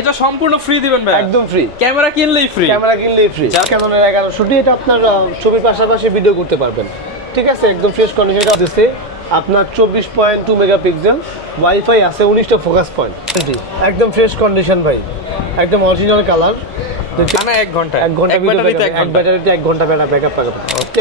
এটা সম্পূর্ণ ফ্রি দিবেন ভাই? একদম ফ্রি। ক্যামেরা কিনলেই ফ্রি? ক্যামেরা কিনলেই ফ্রি। ক্যাননের 1100 এটা আপনার ছবির পাশাপাশি ভিডিও করতে পারবেন, ঠিক আছে? একদম ফ্রেশ কন্ডিশনে আছে আপনার 24.2 মেগাপিক্সেল, ওয়াইফাই আছে 19টা ফোকাস পয়েন্ট, একদম ফ্রেশ কন্ডিশন ভাই, একদম অরিজিনাল কালার। এক ঘন্টা ব্যাটারিতে 1 ঘন্টা ব্যাকআপ পাবেন।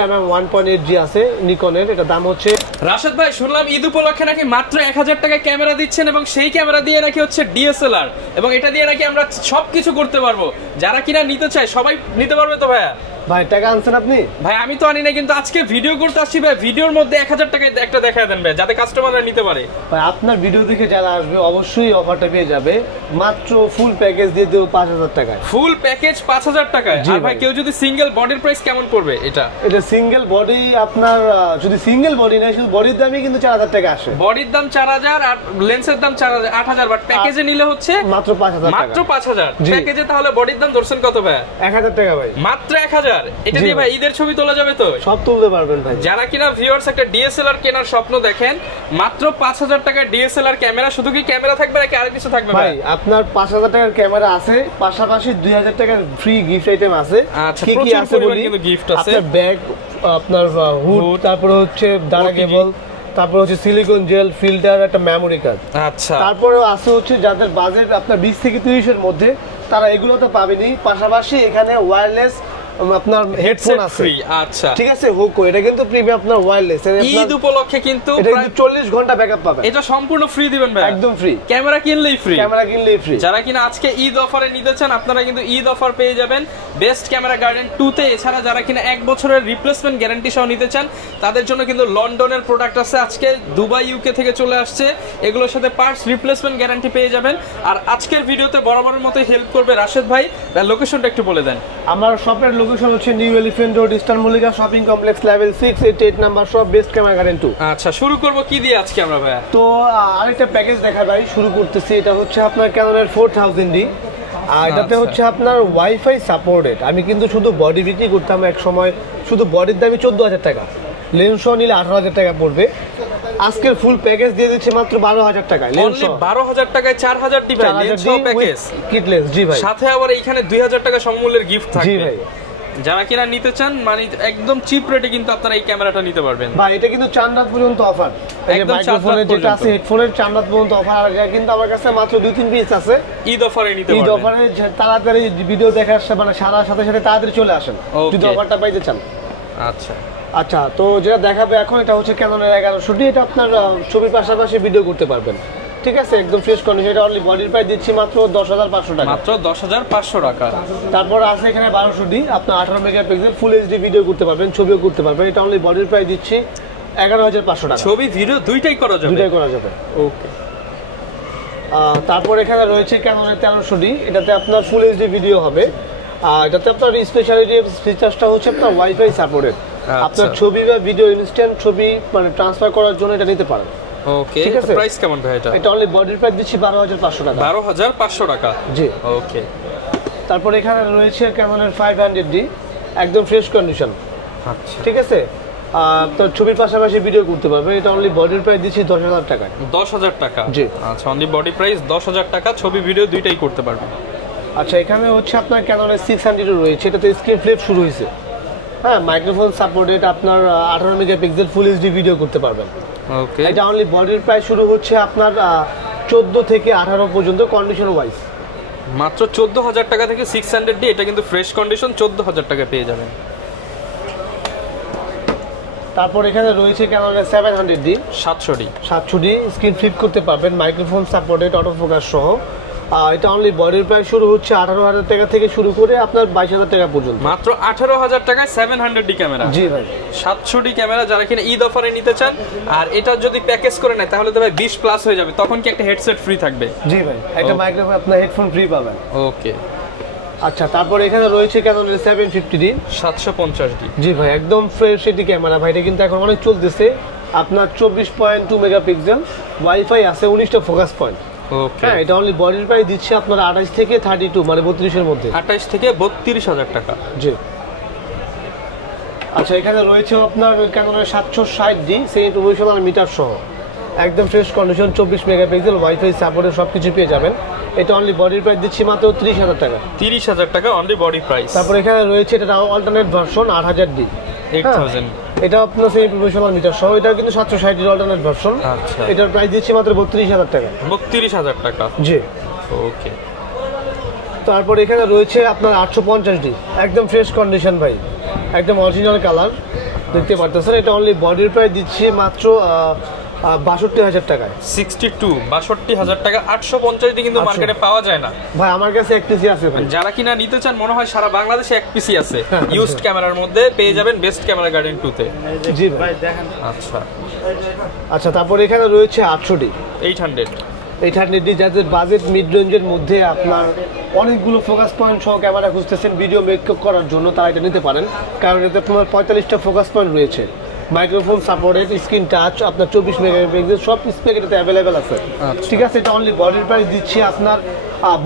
আমার 1.8G আছে নিকনের, এটা দাম হচ্ছে। রাশেদ ভাই শুনলাম ঈদ উপলক্ষে নাকি মাত্র 1000 টাকায় ক্যামেরা দিচ্ছেন এবং সেই ক্যামেরা দিয়ে নাকি হচ্ছে ডিএসএলআর, এবং এটা দিয়ে নাকি আমরা সবকিছু করতে পারবো। যারা কিনা নিতে চায় সবাই নিতে পারবে তো ভাইয়া? ভাই টাকা আনছেন আপনি? ভাই আমি তো আনি না, কিন্তু আজকে ভিডিও করতে আসছি ভাই, ভিডিওর মধ্যে 1000 টাকায় একটা দেখায় দেন ভাই, যাতে কাস্টমাররা নিতে পারে। ভাই আপনার ভিডিও দেখে যারা আসবে অবশ্যই অফারটা পেয়ে যাবে, মাত্র ফুল প্যাকেজ দিয়ে দেব 5000 টাকায়। ফুল প্যাকেজ 5000 টাকায়? আর ভাই কেউ যদি সিঙ্গেল বডির প্রাইস কেমন পড়বে এটা? এটা সিঙ্গেল বডি আপনার যদি সিঙ্গেল বডি না, শুধু বডির দামই কিন্তু 4000 টাকা আসে। বডির দাম 4000 আর লেন্সের দাম 4000 8000, বাট প্যাকেজে নিলে হচ্ছে মাত্র 5000 টাকা। মাত্র 5000 প্যাকেজে। তাহলে বডির দাম ধরছেন কত ভাই? 1000 টাকা ভাই। মাত্র 1000? এটা দিয়ে ভাই ঈদের ছবি তোলা যাবে তো? সব তুলতে পারবেন ভাই। যারা কিনা ভিউয়ার্স একটা ডিএসএলআর কেনার স্বপ্ন দেখেন, মাত্র 5000 টাকার ডিএসএলআর ক্যামেরা। শুধু কি ক্যামেরা থাকবে নাকি আরো কিছু থাকবে ভাই? আপনার 5000 টাকার ক্যামেরা আছে, পাশাপাশি 2000 টাকার ফ্রি গিফট আইটেম আছে। কি কি আছে বলি? গিফট আছে আপনার ব্যাগ, আপনার হুড, তারপর হচ্ছে ডাটা কেবল, তারপর হচ্ছে সিলিকন জেল, ফিল্টার, একটা মেমোরি কার্ড। আচ্ছা। তারপরে আছে হচ্ছে যাদের বাজেট আপনার 20 থেকে 30 এর মধ্যে, তারা এগুলো তো পাবেনই। পাশাপাশি এখানে ওয়্যারলেস আপনার হেডফোন আছে। আচ্ছা ঠিক আছে, হোকো এটা কিন্তু প্রিমিয়াম আপনার ওয়্যারলেস। ঈদ উপলক্ষে কিন্তু এটা কিন্তু 40 ঘন্টা ব্যাকআপ পাবেন। এটা সম্পূর্ণ ফ্রি দিবেন ভাই? একদম ফ্রি। ক্যামেরা কিনলেই ফ্রি? ক্যামেরা কিনলেই ফ্রি। যারা কিনা আজকে ঈদ অফারে নিতে চান, আপনারা কিন্তু ঈদ অফার পেয়ে যাবেন বেস্ট ক্যামেরা গার্ডেন 2 তে। এছাড়া যারা কিনা 1 বছরের রিপ্লেসমেন্ট গ্যারান্টি সহ নিতে চান, তাদের জন্য কিন্তু লন্ডনের প্রোডাক্ট আছে, আজকে দুবাই ইউকে থেকে চলে আসছে। এগুলোর সাথে পার্টস রিপ্লেসমেন্ট গ্যারান্টি পেয়ে যাবেন। আর আজকের ভিডিওতে বরাবরের মতো হেল্প করবে রাশেদ ভাই। লোকেশনটা একটু বলে দেন। আমার শপের লোকেশন হচ্ছে new elephant road, eastern Mallika shopping complex, level 688 number shop, best camera garden 2। আচ্ছা, শুরু করব কি দিয়ে আজকে আমরা ভাই? তো আরেকটা প্যাকেজ দেখাই ভাই, শুরু করতেছি। এটা হচ্ছে আপনার ক্যাননের 4000D, আর এটাতে হচ্ছে আপনার ওয়াইফাই সাপোর্টেড। আমি কিন্তু শুধু বডি বিক্রি করতাম এক সময়, শুধু বডির দামই 14000 টাকা, লেন্স সহ নিলে 18000 টাকা পড়বে। আজকের ফুল প্যাকেজ দিয়ে দিচ্ছে মাত্র 12000 টাকায়। লেন্স 12000 টাকায় 4000 টি ভাই লেন্স সহ প্যাকেজ, কিট লেন্স। জি ভাই, সাথে আবার এইখানে 2000 টাকা সমমূল্যের গিফট থাকবে। জি ভাই, যারা কিনা নিতে চান মানে একদম চিপ রেটে কিন্তু আপনারা এই ক্যামেরাটা নিতে পারবেন ভাই। এটা কিন্তু 4 রাত পর্যন্ত অফার, একদম মাইক্রোফোনের যেটা আছে হেডফোনের 4 রাত পর্যন্ত অফার। আর এটা কিন্তু আমার কাছে মাত্র 2-3 পিস আছে। ঈদ অফারে নিতে পারবেন। ঈদ অফারে তাড়াতাড়ি ভিডিও দেখার মানে সারার সাথে সাথে তাড়াতাড়ি চলে আসেন যদি অফারটা পাইতে চান। আচ্ছা আচ্ছা, তো যেটা দেখাবে এখন এটা হচ্ছে ক্যাননের 1100D। এটা আপনার ছবির পাশাপাশি ভিডিও করতে পারবেন, ঠিক আছে? একদম ফ্রেশ কন্ডিশন। এটা অনলি বডির প্রাইস দিচ্ছি মাত্র 10500 টাকা। মাত্র 10500 টাকা। তারপর আছে এখানে 1200D, আপনার 18 মেগাপিক্সেল ফুল এইচডি ভিডিও করতে পারবেন, ছবিও করতে পারবেন। এটা অনলি বডির প্রাইস দিচ্ছি 11500 টাকা। ছবি ভিডিও দুইটাই করা যাবে? দুইটাই করা যাবে। ওকে। তারপর এখানে রয়েছে ক্যাননের 1300D, এটাতে আপনার ফুল এইচডি ভিডিও হবে। এটাতে আপনার স্পেশালিটি ফিচারসটা হচ্ছে আপনার ওয়াইফাই সাপোর্টেড। আপনার ছবি বা ভিডিও ইনস্ট্যান্ট ছবি মানে ট্রান্সফার করার জন্য এটা নিতে পারেন। ওকে, ঠিক আছে। প্রাইস কেমন ভাই এটা? এটা অনলি বডির প্রাইস দিচ্ছি 12500 টাকা। 12500 টাকা? জি। ওকে। তারপর এখানে রয়েছে ক্যাননের 500D, একদম ফ্রেশ কন্ডিশন। আচ্ছা, ঠিক আছে। তো ছবির পাশাপাশি ভিডিও করতে পারবে। এটা অনলি বডির প্রাইস দিচ্ছি 10000 টাকা। 10000 টাকা? জি। আচ্ছা, অনলি বডি প্রাইস 10000 টাকা, ছবি ভিডিও দুইটাই করতে পারবে। আচ্ছা, এখানে হচ্ছে আপনার ক্যাননের 600 রয়েছে, এটাতে স্ক্রিন ফ্লিপ শুরু হয়েছে। হ্যাঁ, মাইক্রোফোন সাপোর্টেড, আপনার 18 মেগাপিক্সেল ফুল এইচডি ভিডিও করতে পারবেন। ওকে। এটা অনলি বডির প্রাইস শুরু হচ্ছে আপনার 14 থেকে 18 পর্যন্ত কন্ডিশন ওয়াইজ। মাত্র 14000 টাকা থেকে 600D। এটা কিন্তু ফ্রেশ কন্ডিশন, 14000 টাকা পেয়ে যাবেন। তারপর এখানে রয়েছে ক্যাননের 700D, 700D স্ক্রিন ফ্লিপ করতে পারবেন, মাইক্রোফোন সাপোর্টেড, অটো ফোকাস সহ। এটা অনলি বডির প্রাইস শুরু হচ্ছে 18000 টাকা থেকে শুরু করে আপনার 22000 টাকা পর্যন্ত। মাত্র 18000 টাকায় 700D ক্যামেরা? জি ভাই। 700D ক্যামেরা যারা কিনা ঈদ অফারে নিতে চান, আর এটা যদি প্যাকেজ করে নেয় তাহলে তো ভাই 20 প্লাস হয়ে যাবে, তখন কি একটা হেডসেট ফ্রি থাকবে? জি ভাই, একটা মাইক্রোফোন আপনার হেডফোন ফ্রি পাবেন। ওকে। আচ্ছা, তারপর এখানে রয়েছে ক্যাননের 750D, 750D। জি ভাই, একদম ফ্রেশ এটি ক্যামেরা ভাই। এটা কিন্তু এখন অনেক চলতেছে। আপনার 24.2 মেগাপিক্সেল, ওয়াইফাই আছে, 19টা ফোকাস পয়েন্ট। ওকে। হ্যাঁ, এটা অনলি বডির প্রাইস দিচ্ছে আপনার 28 থেকে 32 মানে 32 এর মধ্যে। 28 থেকে 32000 টাকা। জি। আচ্ছা, এখানে রয়েছে আপনার ক্যাননের 760D, সেই প্রফেশনাল মিটার সহ, একদম ফ্রেশ কন্ডিশন, 24 মেগাপিক্সেল, ওয়াইফাই সাপোর্টে সবকিছু পেয়ে যাবেন। এটা অনলি বডির প্রাইস দিচ্ছি মাত্র 30,000 টাকা। 30,000 টাকা অনলি বডি প্রাইস। তারপর এখানে রয়েছে এটা অল্টারনেট ভার্সন 8000D, 8000। এটা আপনার সেমি প্রফেশনাল মিটার সহ, এটা কিন্তু 760 এর অল্টারনেট ভার্সন। আচ্ছা, এটার প্রাইস দিচ্ছি মাত্র 32,000 টাকা। 32,000 টাকা, জি। ওকে। তারপর এখানে রয়েছে আপনার 850D, একদম ফ্রেশ কন্ডিশন ভাই, একদম অরিজিনাল কালার দেখতে পারতেছেন। এটা অনলি বডির প্রাইস দিচ্ছি মাত্র 62,000 টাকায়। 62,000 টাকা। 850 কিন্তু মার্কেটে পাওয়া যায় না ভাই, আমার কাছে এক পিসি আছে ভাই। যারা কিনা নিতে চান, মনে হয় সারা বাংলাদেশে এক পিসি আছে। ইউজড ক্যামেরার মধ্যে পেয়ে যাবেন বেস্ট ক্যামেরা গার্ডেন 2 তে। জি ভাই দেখেন। আচ্ছা আচ্ছা, তারপর এখানে রয়েছে 800D, 800D যাদের বাজেট মিড রেঞ্জের মধ্যে আপনার অনেকগুলো ফোকাস পয়েন্ট সহ ক্যামেরা খুঁজতেছেন ভিডিও মেকআপ করার জন্য, তারা এটা নিতে পারেন। কারণ এতে আপনার 45টা ফোকাস পয়েন্ট রয়েছে, মাইক্রোফোন সাপোর্টেড, স্ক্রিন টাচ, আপনার 24 মেগাপিক্সেল সব স্পেক এটাতে অ্যাভেলেবেল আছে। ঠিক আছে, এটা অনলি বডির প্রাইস দিচ্ছি আপনার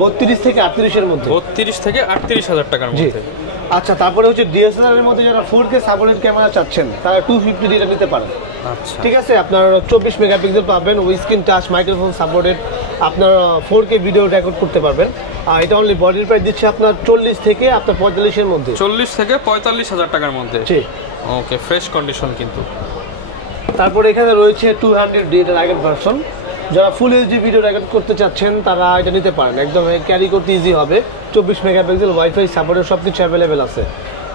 32 থেকে 38 এর মধ্যে। 32 থেকে 38,000 টাকার মধ্যে। আচ্ছা, তারপরে হচ্ছে ডিএসএলআর এর মধ্যে যারা 4K সাপোর্টেড ক্যামেরা চাচ্ছেন তারা 250D এটা নিতে পারেন। আচ্ছা, ঠিক আছে, আপনার 24 মেগাপিক্সেল পাবেন, ওই স্ক্রিন টাচ, মাইক্রোফোন সাপোর্টেড, আপনার 4K ভিডিও রেকর্ড করতে পারবেন। আর এটা অনলি বডির প্রাইস দিচ্ছে আপনার 40 থেকে আপনার 45 এর মধ্যে। 40 থেকে 45,000 টাকার মধ্যে। জি, ওকে, ফ্রেশ কন্ডিশন কিন্তু। তারপর এখানে রয়েছে 200D, এটার আগের ভার্সন। যারা ফুল এইচডি ভিডিও রেকর্ড করতে চাচ্ছেন তারা এটা নিতে পারেন, একদম ক্যারি করতে ইজি হবে। 24 মেগাপিক্সেল, ওয়াইফাই সাপোর্টের সব কিছু অ্যাভেলেবেল আছে।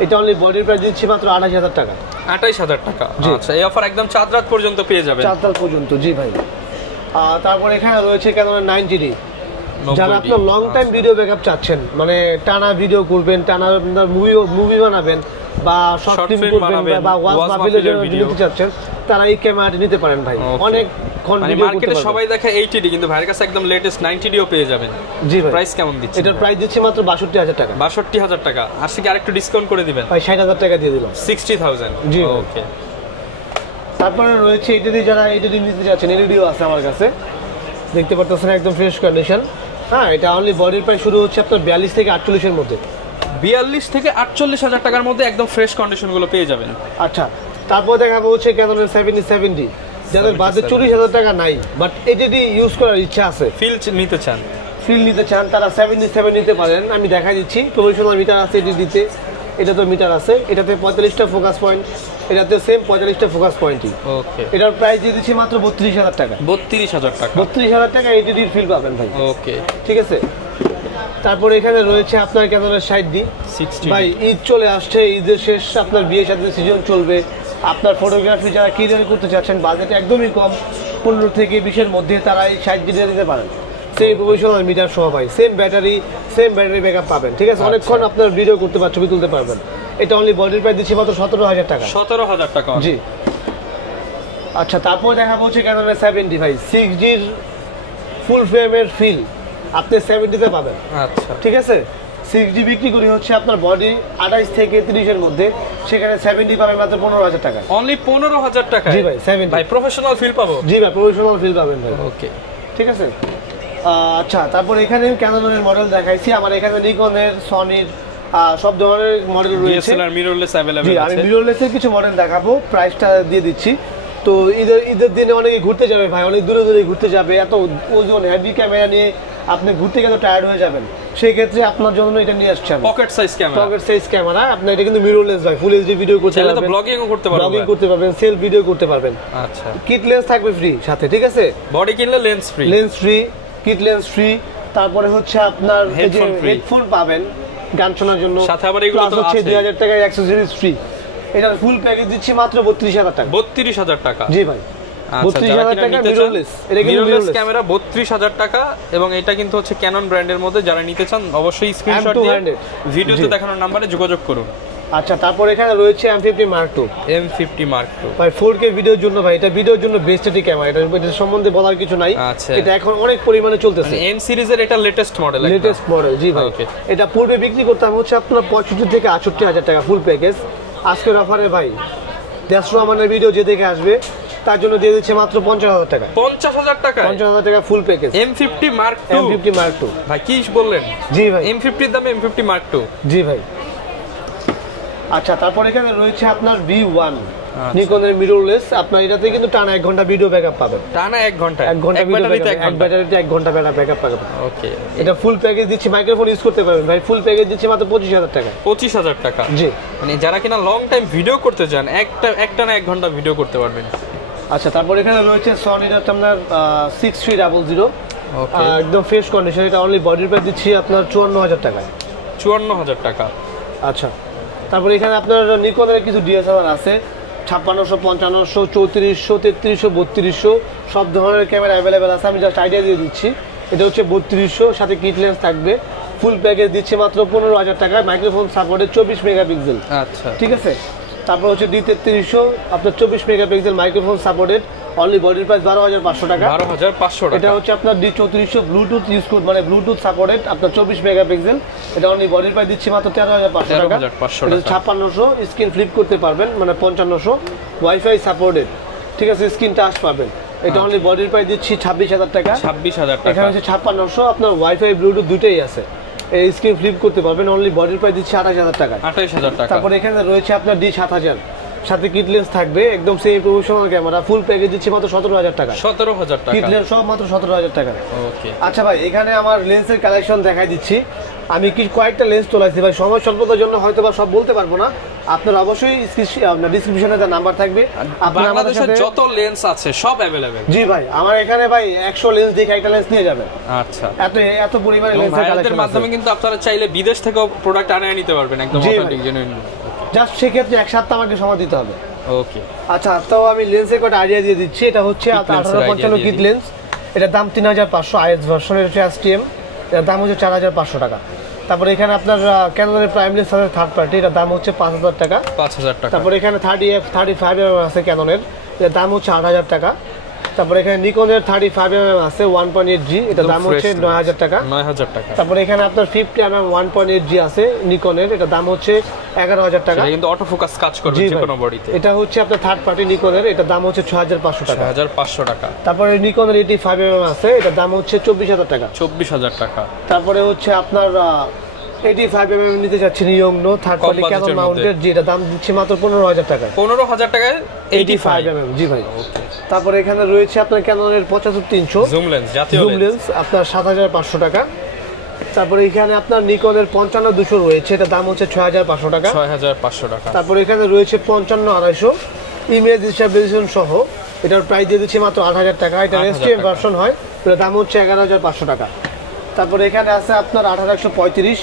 এটা অনলি বডির প্রাইস দিচ্ছি মাত্র 28,000 টাকা। 28,000 টাকা। আচ্ছা, এই অফার একদম চাঁদ রাত পর্যন্ত পেয়ে যাবেন। চাঁদ রাত পর্যন্ত, জি ভাই। তারপর এখানে রয়েছে ক্যানোনের 90D, যারা আপনার লং টাইম ভিডিও ব্যাকআপ চাচ্ছেন, মানে টানা ভিডিও করবেন, টানা মুভি বানাবেন বা শর্ট ফিল্ম করবেন বা ওয়াজ মাহফিলের জন্য নিতে চাচ্ছেন, তারা এই ক্যামেরাটি নিতে পারেন ভাই। অনেক মার্কেটে সবাই দেখে 80D, কিন্তু ভাইয়ের কাছে একদম লেটেস্ট 90Dও পেয়ে যাবেন। জি ভাই। প্রাইস কেমন দিচ্ছেন? এটার প্রাইস দিচ্ছি মাত্র 62,000 টাকা। 62,000 টাকা। আজকে কি আরেকটু ডিসকাউন্ট করে দিবেন? ভাই 60,000 টাকা দিয়ে দিলাম। 60,000। জি, ওকে। তারপরে রয়েছে এটাতে, যারা এটাতে নিতে যাচ্ছেন, এলইডিও আছে আমার কাছে, দেখতে পারতেছেন একদম ফ্রেশ কন্ডিশন। হ্যাঁ, এটা অনলি বডির প্রাইস শুরু হচ্ছে আপনার 42 থেকে 48 এর মধ্যে। 42 থেকে 48,000 টাকার মধ্যে একদম ফ্রেশ কন্ডিশনগুলো পেয়ে যাবেন। আচ্ছা, তারপর দেখাবো হচ্ছে ক্যানোনের 77D, যাদের বাজেট 40,000 টাকা নাই বাট এডিডি ইউজ করার ইচ্ছা আছে, ফিল নিতে চান, তারা 77 নিতে পারেন। আমি দেখাই দিচ্ছি, প্রফেশনাল মিটার আছে এডিডিতে, এটা তো মিটার আছে, এটাতে 45টা ফোকাস পয়েন্ট, এটাতে সেম 45টা ফোকাস পয়েন্টই। ওকে, এটার প্রাইস দিয়ে দিচ্ছি মাত্র 32,000 টাকা। 32,000 টাকা। 32,000 টাকা এডিডির ফিল পাবেন ভাই। ওকে, ঠিক আছে। তারপর এখানে রয়েছে আপনার ক্যানোনের 60D। 60 ভাই, ঈদ চলে আসছে, ঈদের শেষ, আপনার বিয়ে শাদীর সিজন চলবে, আপনার ফটোগ্রাফি যারা ক্যারিয়ার করতে চাচ্ছেন, বাজেট একদমই কম, 15 থেকে 20 মধ্যে, তারা এই 60D নিতে পারেন। সেম প্রফেশনাল মিটার সহ ভাই, সেম ব্যাটারি ব্যাকআপ পাবেন। ঠিক আছে, অনেকক্ষণ আপনার ভিডিও করতে পারবেন, ছবি তুলতে পারবেন। এটা অনলি বডির প্রাইস দিচ্ছি মাত্র 17,000 টাকা। 17,000 টাকা। জি। আচ্ছা, তারপর দেখা হচ্ছে ক্যানোনের 70 ভাই, 6Gর ফুল ফ্রেমের ফিল আপনি 70তে পাবেন। আচ্ছা, ঠিক আছে। 6G বিক্রি করি হচ্ছে আপনার বডি 28 থেকে 30 এর মধ্যে, সেখানে 70 পাবেন মাত্র 15,000 টাকা। অনলি 15,000 টাকা। জি ভাই, 70। ভাই প্রফেশনাল ফিল পাবো? জি ভাই, প্রফেশনাল ফিল পাবেন ভাই। ওকে, ঠিক আছে। আচ্ছা, তারপর এখানে ক্যানোনের মডেল দেখাইছি, আমার এখানে নিকনের, সনির সব ধরনের মডেল রয়েছে। ডিএসএলআর মিররলেস अवेलेबल আছে। আমি মিররলেসের কিছু মডেল দেখাবো, প্রাইসটা দিয়ে দিচ্ছি। তো ঈদের দিনে অনেকে ঘুরতে যাবে ভাই, অনেক দূরে দূরে ঘুরতে যাবে, এত ওজন হেভি ক্যামেরা নিয়ে আপনি ঘুরতে গেলে টায়ার্ড হয়ে যাবেন, সেই ক্ষেত্রে আপনার জন্য এটা নিয়ে আসছে। পকেট সাইজ ক্যামেরা, আপনি এটা কিন্তু মিররলেস ভাই, ফুল এইচডি ভিডিও করতে পারবেন, চাইলে তো ব্লগিংও করতে পারবেন, সেলফ ভিডিও করতে পারবেন। আচ্ছা, কিট লেন্স থাকবে ফ্রি সাথে। ঠিক আছে, বডি কিনলে lens free, kit lens free. তারপরে হচ্ছে আপনার হেডফোন পাবেন গান শোনার জন্য, সাথে আবার এগুলো তো আছে 2,000 টাকার অ্যাকসেসরিজ ফ্রি। এটার ফুল প্যাকেজ দিচ্ছি মাত্র 32,000 টাকা। 32,000 টাকা। জি ভাই, 32,000 টাকা মিররলেস। এটা কিন্তু মিররলেস ক্যামেরা 32,000 টাকা, এবং এটা কিন্তু হচ্ছে ক্যানন ব্র্যান্ডের মধ্যে। যারা নিতে চান অবশ্যই স্ক্রিনশট দিয়ে ভিডিওতে দেখানোর নম্বরে যোগাযোগ করুন। আচ্ছা, তারপর এখানে রয়েছে M50 Mark II। M50 Mark II ভাই 4K ভিডিওর জন্য, ভাই এটা ভিডিওর জন্য বেস্ট একটি ক্যামেরা, এটা সম্বন্ধে বলার কিছু নাই। এটা এখন অনেক পরিমাণে চলতেছে, M সিরিজের এটা লেটেস্ট মডেল। জি ভাই। এটা পূর্বে বিক্রি করতাম হচ্ছে আপনার 65 থেকে 68,000 টাকা ফুল প্যাকেজ। আজকের অফারে ভাই 150 রহমানের ভিডিও যে দেখে আসবে তার জন্য দিয়ে দিচ্ছে মাত্র 50,000 টাকা। 50,000 টাকা? 50,000 টাকা full package. M50 Mark II। ভাই কি বললেন? জি ভাই, M50 এর দামে M50 Mark II। জি ভাই। আচ্ছা, তারপর এখানে রয়েছে আপনার V1, নিকনের মিররলেস। আপনার এটাতে কিন্তু টানা 1 ঘন্টা ভিডিও ব্যাকআপ পাবেন। টানা 1 ঘন্টা ব্যাটারিতে 1 ঘন্টা ব্যাকআপ পাবেন। ওকে, এটা ফুল প্যাকেজ দিচ্ছি, মাইক্রোফোন ইউজ করতে পারবেন ভাই। ফুল প্যাকেজ দিচ্ছি মাত্র 25000 টাকা। 25000 টাকা, জি। মানে যারা কিনা লং টাইম ভিডিও করতে চান, একটানা 1 ঘন্টা ভিডিও করতে পারবেন। আচ্ছা, তারপর এখানে রয়েছে সনির আপনার 6300 একদম ফ্রেশ কন্ডিশন। এটা অনলি বডির প্রাইস দিচ্ছি আপনার 54000 টাকায়। 54000 টাকা। আচ্ছা, তারপর এখানে আপনার নিকনের কিছু ডিএসএলআর আছে 5600, 5500, 3400, 3300, 3200 সব ধরনের ক্যামেরা অ্যাভেলেবেল আছে। আমি জাস্ট আইডিয়া দিয়ে দিচ্ছি। এটা হচ্ছে 3200, সাথে কিট লেন্স থাকবে। ফুল প্যাকেজ দিচ্ছে মাত্র 15000 টাকায়। Microphone supported 24 megapixel. আচ্ছা, ঠিক আছে। তারপর হচ্ছে D3300 আপনার 24 মেগাপিক্সেল মাইক্রোফোন সাপোর্টেড, অনলি বডির প্রাইস 12500 টাকা। 12500 টাকা। এটা হচ্ছে আপনার D3400 ব্লুটুথ ইউজ করতে, মানে ব্লুটুথ সাপোর্টেড আপনার 24 মেগাপিক্সেল। এটা অনলি বডির প্রাইস দিচ্ছি মাত্র 13500 টাকা। এটা 5600, স্ক্রিন ফ্লিপ করতে পারবেন, মানে 5500, ওয়াইফাই সাপোর্টেড। ঠিক আছে, স্ক্রিন টাচ পাবেন। এটা অনলি বডির প্রাইস দিচ্ছি 26000 টাকা। 26000 টাকা। এখানে হচ্ছে 5600, আপনার ওয়াইফাই ব্লুটুথ দুটোই আছে। এই স্ক্রিন ফ্লিপ করতে পারবেন, অনলি বডির প্রাইস দিচ্ছি 28000 টাকা। 28000 টাকা। তারপর এখানে রয়েছে আপনার D7000, সাথে কিট লেন্স থাকবে, একদম semi professional camera. Full package দিচ্ছি মাত্র 17000 টাকা। 17000 টাকা। কিট লেন্স সব মাত্র 17000 টাকা। ওকে। আচ্ছা ভাই, এখানে আমার লেন্সের কালেকশন দেখাই দিচ্ছি। আমি কি কয়েকটা লেন্স তোলাইছি ভাই, সময় স্বল্পতার জন্য হয়তো বা সব বলতে পারবো না। আপনার অবশ্যই আপনার ডেসক্রিপশনে তার নাম্বার থাকবে। আপনার আমাদের সাথে যত লেন্স আছে সব अवेलेबल। জি ভাই, আমার এখানে ভাই 100 লেন্স দেখে একটা লেন্স নিয়ে যাবেন। আচ্ছা, এত পরিমাণে লেন্সের কালেকশন মাধ্যমে কিন্তু আপনারা চাইলে বিদেশ থেকেও প্রোডাক্ট আনিয়ে নিতে পারবেন একদম অথেন্টিক জেনুইন। জাস্ট সেক্ষেত্রে 1 সপ্তাহ আমাকে সময় দিতে হবে। ওকে। আচ্ছা, তো আমি লেন্সের কটা আইডিয়া দিয়ে দিচ্ছি। এটা হচ্ছে 1855 কিট লেন্স। এটার দাম 3500 আইএস ভার্সন। এটা হচ্ছে STM। এটার দাম হচ্ছে 4500 টাকা। তারপরে এখানে আপনার ক্যানোনের প্রাইম লেন্স আছে থার্ড পার্টি, এটার দাম হচ্ছে 5000 টাকা। 5000 টাকা। তারপরে এখানে 30f 35mm আছে ক্যানোনের, এটার দাম হচ্ছে 8000 টাকা। তারপরে এখানে নিকনের 35mm আছে 1.8G, এটার দাম হচ্ছে 9000 টাকা। 9000 টাকা। তারপরে এখানে আপনার 50mm 1.8G আছে নিকনের, এটার দাম হচ্ছে 11000 টাকা। এটা কিন্তু অটো ফোকাস কাজ করবে যে কোনো বডিতে। এটা হচ্ছে আপনার থার্ড পার্টি নিকনের, এটার দাম হচ্ছে 6500 টাকা। 6500 টাকা। তারপরে নিকনের 85mm আছে, এটার দাম হচ্ছে 24000 টাকা। 24000 টাকা। তারপরে হচ্ছে আপনার 85mm নিতে যাচ্ছেন ইয়ংনো থার্ড পার্টি ক্যানন মাউন্টেড, যেটা দাম দিচ্ছে মাত্র 15000 টাকা। 15000 টাকায় 85mm। জি ভাই। ওকে। তারপরে এখানে রয়েছে আপনার ক্যাননের 75300 জুম লেন্স, জাতীয় লেন্স, আপনার 7500 টাকা। তারপরে এখানে আপনার নিকনের 55200 রয়েছে, এটা দাম হচ্ছে 6500 টাকা। 6500 টাকা। তারপরে এখানে রয়েছে 55250 ইমেজ স্টেবিলাইজেশন সহ, এটার প্রাইস দিয়ে দিচ্ছি মাত্র 8000 টাকা। এটা STM ভার্সন হয়, এটার দাম হচ্ছে 11500 টাকা। তারপরে এখানে আছে আপনার 18135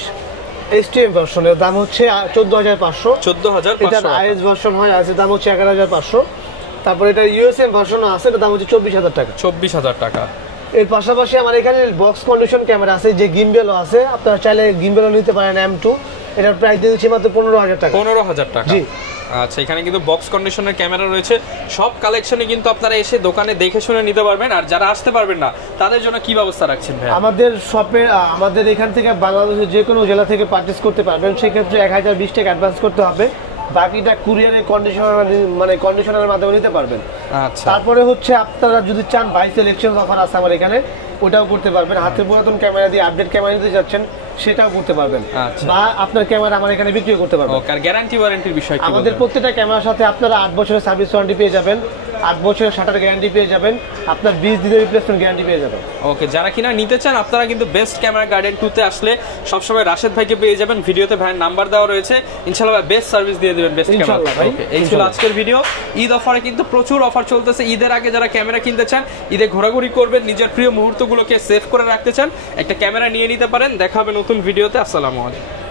STM ভার্সনের দাম হচ্ছে 14500। 14500। এটা আইএস ভার্সন হয়, আছে দাম হচ্ছে 11500। তারপর এটা USM ভার্সন আছে, এটা দাম হচ্ছে 24000 টাকা। 24000 টাকা। এর পাশাপাশি আমার এখানে বক্স কন্ডিশন ক্যামেরা আছে, যে গিম্বেলও আছে, আপনারা চাইলে গিম্বেলও নিতে পারেন M2। এটার প্রাইস দিয়ে দিচ্ছি মাত্র 15000 টাকা। 15000 টাকা। জি। আচ্ছা, এখানে কিন্তু বক্স কন্ডিশনের ক্যামেরা রয়েছে। সব কালেকশনই কিন্তু আপনারা এসে দোকানে দেখে শুনে নিতে পারবেন। আর যারা আসতে পারবেন না তাদের জন্য কি ব্যবস্থা রাখছেন ভাই? আমাদের শপে, আমাদের এখান থেকে বাংলাদেশের যে কোনো জেলা থেকে পারচেজ করতে পারবেন। সেক্ষেত্রে 1020 টাকা অ্যাডভান্স করতে হবে, বাকিটা কুরিয়ারের কন্ডিশনারের মাধ্যমে নিতে পারবেন। আচ্ছা। তারপরে হচ্ছে আপনারা যদি চান বাই সিলেকশন অফার আছে আমার এখানে, ওটাও করতে পারবেন। হাতে পুরাতন ক্যামেরা দিয়ে আপডেট ক্যামেরা নিতে যাচ্ছেন, সেটাও করতে পারবেন। আচ্ছা। বা আপনার ক্যামেরা আমার এখানে বিক্রি করতে পারবেন। ওকে। আর গ্যারান্টি ওয়ারেন্টির বিষয় কি? আমাদের প্রত্যেকটা ক্যামেরার সাথে আপনারা 8 বছরের সার্ভিস ওয়ারেন্টি পেয়ে যাবেন, 8 বছরের শাটার গ্যারান্টি পেয়ে যাবেন, আপনার 20 দিনের রিপ্লেসমেন্ট গ্যারান্টি পেয়ে যাবেন। ওকে। যারা কিনা নিতে চান আপনারা কিন্তু বেস্ট ক্যামেরা গার্ডেন 2 তে আসলে সবসময় রাশেদ ভাইকে পেয়ে যাবেন। ভিডিওতে ভাইয়ের নাম্বার দেওয়া রয়েছে। ইনশাআল্লাহ ভাই বেস্ট সার্ভিস দিয়ে দিবেন, বেস্ট ক্যামেরা। ওকে। এই ছিল আজকের ভিডিও। ঈদ অফারে কিন্তু প্রচুর অফার চলতেছে। ঈদের আগে যারা ক্যামেরা কিনতে চান, ঈদে ঘোরাঘুরি করবেন, নিজের প্রিয় মুহূর্তগুলোকে সেভ করে রাখতে চান, একটা ক্যামেরা নিয়ে নিতে পারেন। দেখা হবে নতুন ভিডিওতে। আসসালামু আলাইকুম।